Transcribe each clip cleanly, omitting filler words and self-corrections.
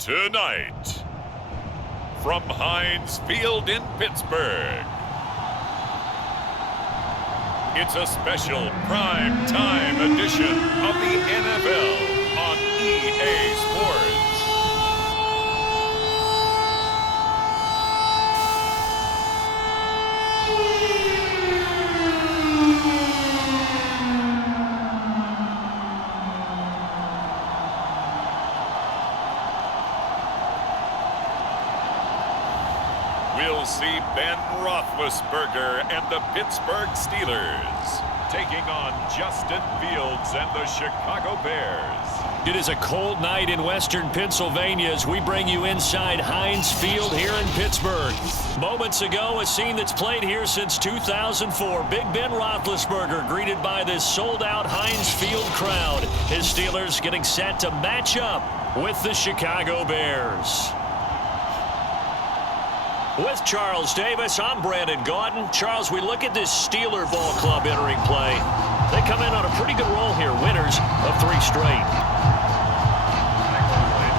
Tonight, from Heinz Field in Pittsburgh, it's a special prime-time edition of the NFL on EA Sports. We'll see Ben Roethlisberger and the Pittsburgh Steelers taking on Justin Fields and the Chicago Bears. It is a cold night in western Pennsylvania as we bring you inside Heinz Field here in Pittsburgh. Moments ago, a scene that's played here since 2004. Big Ben Roethlisberger greeted by this sold-out Heinz Field crowd. His Steelers getting set to match up with the Chicago Bears. With Charles Davis, I'm Brandon Gaudin. Charles, we look at this Steeler ball club entering play. They come in on a pretty good roll here, winners of 3 straight.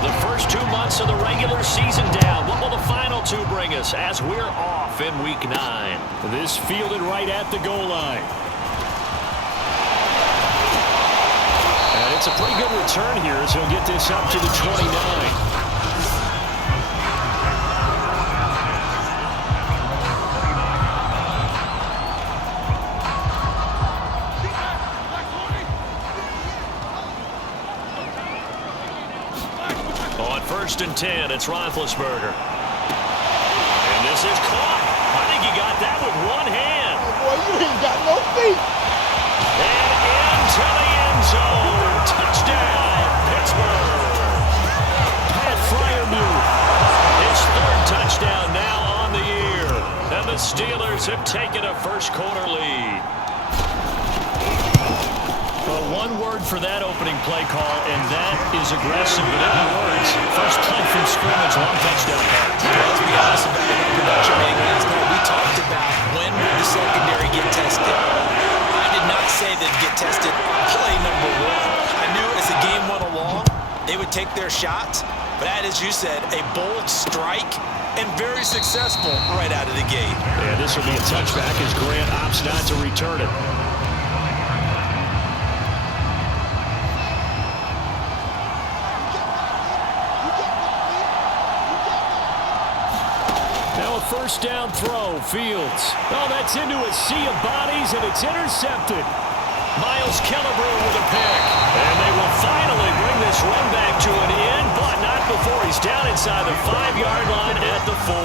The first 2 months of the regular season down. What will the final 2 bring us as we're off in Week 9? This fielded right at the goal line. And it's a pretty good return here as he'll get this up to the 29. First and 10, it's Roethlisberger. And this is caught. I think he got that with one hand. Oh boy, you ain't got no feet. And into the end zone. Touchdown, Pittsburgh. Pat Fryermuth. His 3rd touchdown now on the year. And the Steelers have taken a first-quarter lead. Well, one word for that opening play call, and that is aggressive. But in words, first play from scrimmage, 1 touchdown pass. Let's be honest about the production made last night. We talked about when would the secondary get tested. I did not say they'd get tested on play number 1. I knew as the game went along, they would take their shots. But that, as you said, a bold strike and very successful right out of the gate. Yeah, this will be a touchback as Grant opts not to return it. First down throw, Fields. Oh, that's into a sea of bodies, and it's intercepted. Miles Killebrew with a pick. And they will finally bring this run back to an end, but not before he's down inside the 5-yard line at the 4.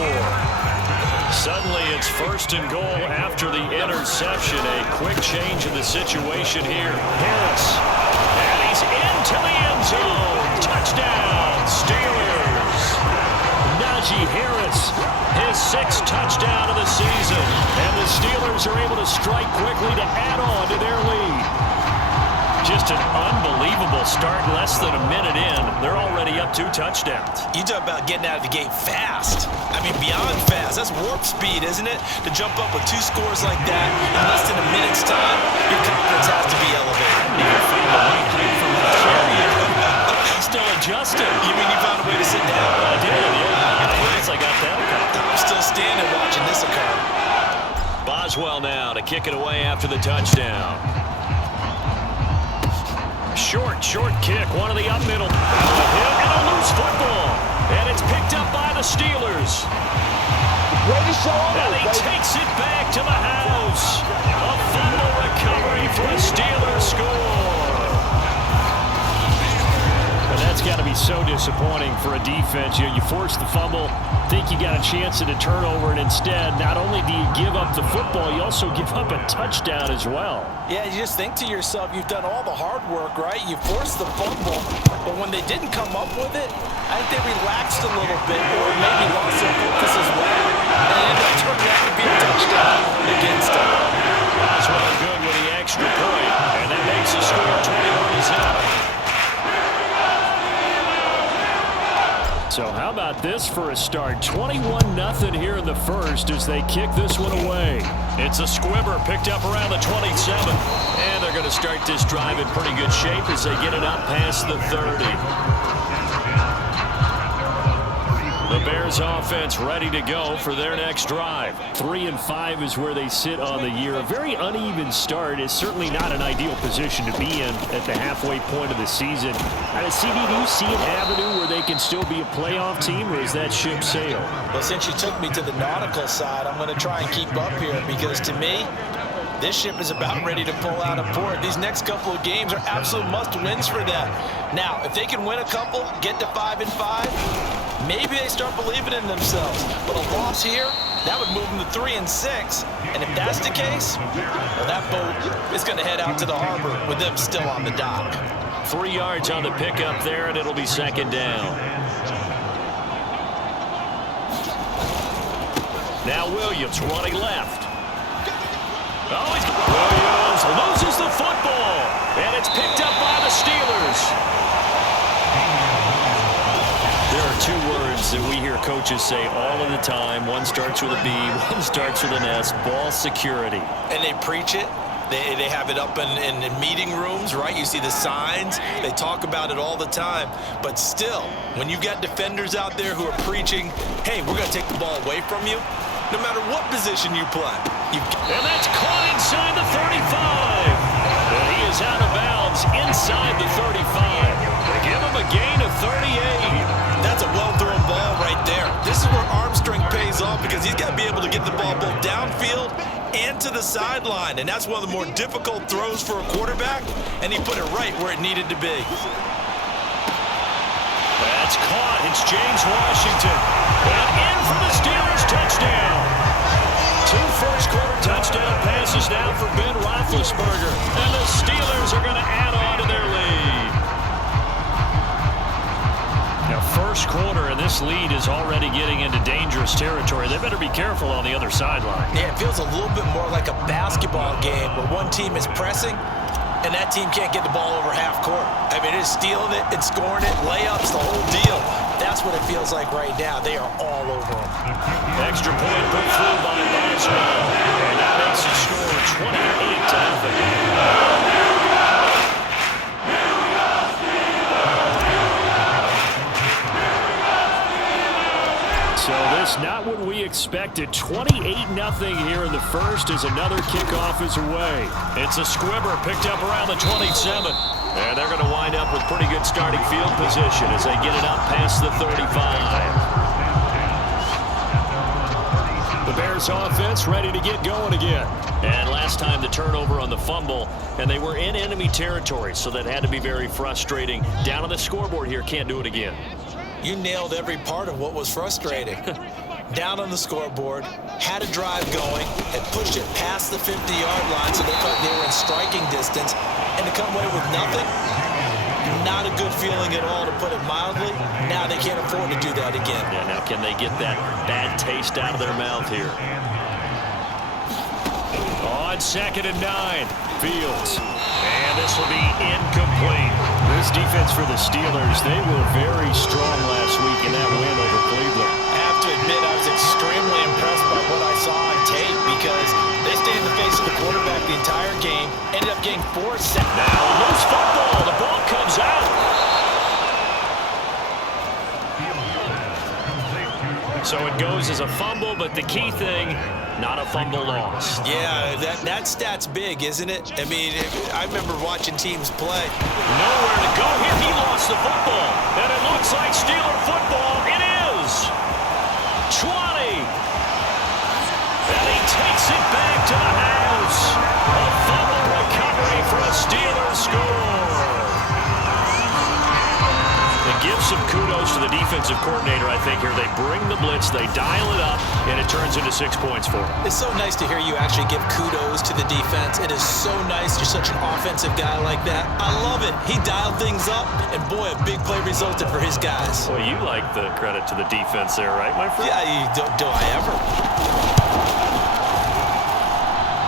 Suddenly, it's first and goal after the interception. A quick change in the situation here. Harris. And he's into the end zone. Touchdown, Steelers. Najee Harris, his 6th touchdown of the season. And the Steelers are able to strike quickly to add on to their lead. Just an unbelievable start, less than a minute in. They're already up 2 touchdowns. You talk about getting out of the gate fast. I mean, beyond fast. That's warp speed, isn't it? To jump up with 2 scores like that in less than a minute's time, your confidence has to be elevated. I didn't even find the right height from my chair yet. Still adjusting. You mean you found a way to sit down? I did, yeah. I guess I got that accomplished. I'm still standing watching this occur. Boswell now to kick it away after the touchdown. Short kick, one of the up middle. And a loose football. And it's picked up by the Steelers. And he takes it back to the house. A fumble recovery for a Steelers score. And that's got to be so disappointing for a defense. You force the fumble, think you got a chance at a turnover, and instead, not only do you give up the football, you also give up a touchdown as well. Yeah, you just think to yourself, you've done all the hard work, right? You forced the fumble, but when they didn't come up with it, I think they relaxed a little bit or maybe lost their focus as well. And it ended up turning out to be a touchdown against them. Boswell good with the extra point, and that makes the score 21-0. So how about this for a start? 21-0 here in the first as they kick this one away. It's a squibber picked up around the 27. And they're going to start this drive in pretty good shape as they get it up past the 30. The Bears offense ready to go for their next drive. 3-5 is where they sit on the year. A very uneven start is certainly not an ideal position to be in at the halfway point of the season. CD, do you see an avenue where they can still be a playoff team, or is that ship sailed? Well, since you took me to the nautical side, I'm going to try and keep up here because to me, this ship is about ready to pull out of port. These next couple of games are absolute must-wins for them. Now, if they can win a couple, get to 5-5, maybe they start believing in themselves. But a loss here, that would move them to 3-6. And if that's the case, well, that boat is going to head out to the harbor with them still on the dock. 3 yards on the pickup there, and it'll be second down. Now Williams running left. Williams loses the football, and it's picked up by the Steelers. There are 2 words that we hear coaches say all of the time. One starts with a B, one starts with an S, ball security. And they preach it. They have it up in meeting rooms, right? You see the signs. They talk about it all the time. But still, when you got defenders out there who are preaching, hey, we're going to take the ball away from you, no matter what position you play. And that's caught inside the 35. And he is out of bounds inside the 35. They give him a gain of 38. That's a well-thrown ball right there. This is where arm strength pays off because he's got to be able to get the ball both downfield and to the sideline. And that's one of the more difficult throws for a quarterback. And he put it right where it needed to be. That's caught. It's James Washington. And in for the Steelers touchdown. 2 first-quarter touchdown passes now for Ben Roethlisberger. And the Steelers are going to add on to their lead. Now, first quarter, and this lead is already getting into dangerous territory. They better be careful on the other sideline. Yeah, it feels a little bit more like a basketball game where one team is pressing and that team can't get the ball over half court. I mean, it's stealing it, it's scoring it, layups, the whole deal. That's what it feels like right now. They are all over them. Extra point put through by Boswell. And that makes the score 28-0. So this not what we expected. 28-0 here in the first as another kickoff is away. It's a squibber picked up around the 27. And they're going to wind up with pretty good starting field position as they get it up past the 35. The Bears offense ready to get going again. And last time the turnover on the fumble, and they were in enemy territory, so that had to be very frustrating. Down on the scoreboard here, can't do it again. You nailed every part of what was frustrating. Down on the scoreboard, had a drive going, had pushed it past the 50-yard line so they thought they were in striking distance, and to come away with nothing, not a good feeling at all, to put it mildly. Now they can't afford to do that again. Yeah, now can they get that bad taste out of their mouth here? On 2nd and 9, Fields. And this will be incomplete. This defense for the Steelers, they were very strong last week in that win over Cleveland. I have to admit, I was extremely impressed by what I saw on tape because they stayed in the face of the quarterback the entire game, ended up getting 4 sacks. Now, loose football. The ball comes out. So it goes as a fumble, but the key thing, not a fumble loss. Yeah, that stat's big, isn't it? I mean, I remember watching teams play. Nowhere to go here. He lost the football. And it looks like Steeler football. It is. 20. And he takes it back to the house. A fumble recovery for a Steelers score. It gives some kudos to the defensive coordinator, I think, here. They bring the blitz, they dial it up, and it turns into 6 points for them. It's so nice to hear you actually give kudos to the defense. It is so nice. You're such an offensive guy like that. I love it. He dialed things up, and boy, a big play resulted for his guys. Well, you like the credit to the defense there, right, my friend? Yeah, do I ever?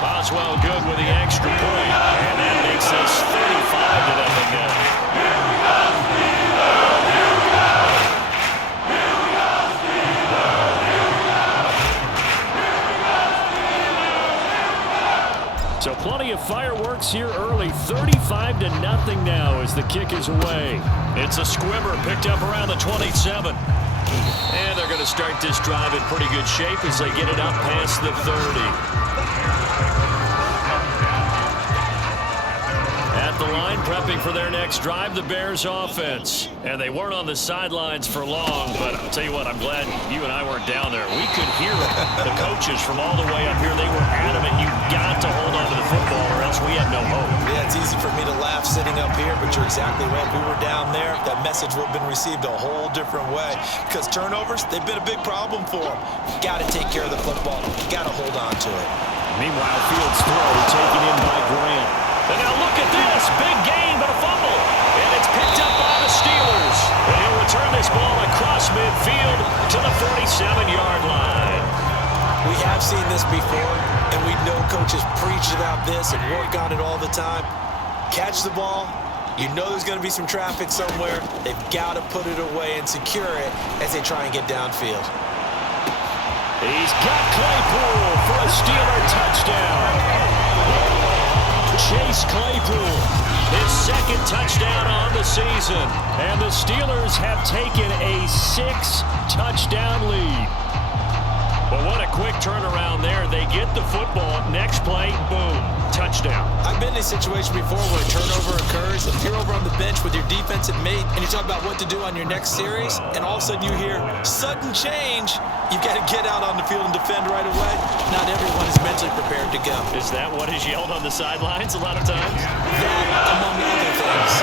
Boswell good with the extra point, and that makes this 35-0 now. So plenty of fireworks here early. 35-0 now as the kick is away. It's a squibber picked up around the 27. And they're going to start this drive in pretty good shape as they get it up past the 30. At the line, prepping for their next drive, the Bears offense. And they weren't on the sidelines for long, but I'll tell you what, I'm glad you and I weren't down there. We could hear the coaches from all the way up here. They were adamant, you've got to hold on to the football or else we have no hope. Yeah, it's easy for me to laugh sitting up here, but you're exactly right. If we were down there, that message would have been received a whole different way. Because turnovers, they've been a big problem for them. You got to take care of the football. You got to hold on to it. Meanwhile, Fields' throw taken in by Grant. And now look at this. Big gain, but a fumble. And it's picked up by the Steelers. And he'll return this ball across midfield to the 47-yard line. We have seen this before, and we know coaches preach about this and work on it all the time. Catch the ball. You know there's going to be some traffic somewhere. They've got to put it away and secure it as they try and get downfield. He's got Claypool for a Steeler touchdown. Chase Claypool, his second touchdown on the season. And the Steelers have taken a 6-touchdown lead. But what a quick turnaround there. They get the football. Next play, boom, touchdown. I've been in a situation before where a turnover occurs. If you're over on the bench with your defensive mate and you talk about what to do on your next series, and all of a sudden you hear sudden change, you've got to get out on the field and defend right away. Not everyone is mentally prepared to go. Is that what is yelled on the sidelines a lot of times? That, among other things.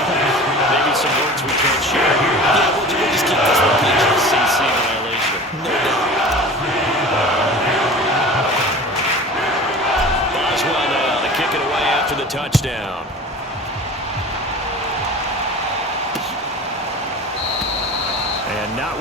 Maybe some words we can't share here. Yeah, we'll just keep this one PG. CC violation. No doubt. Boswell now to kick it away after the touchdown. And not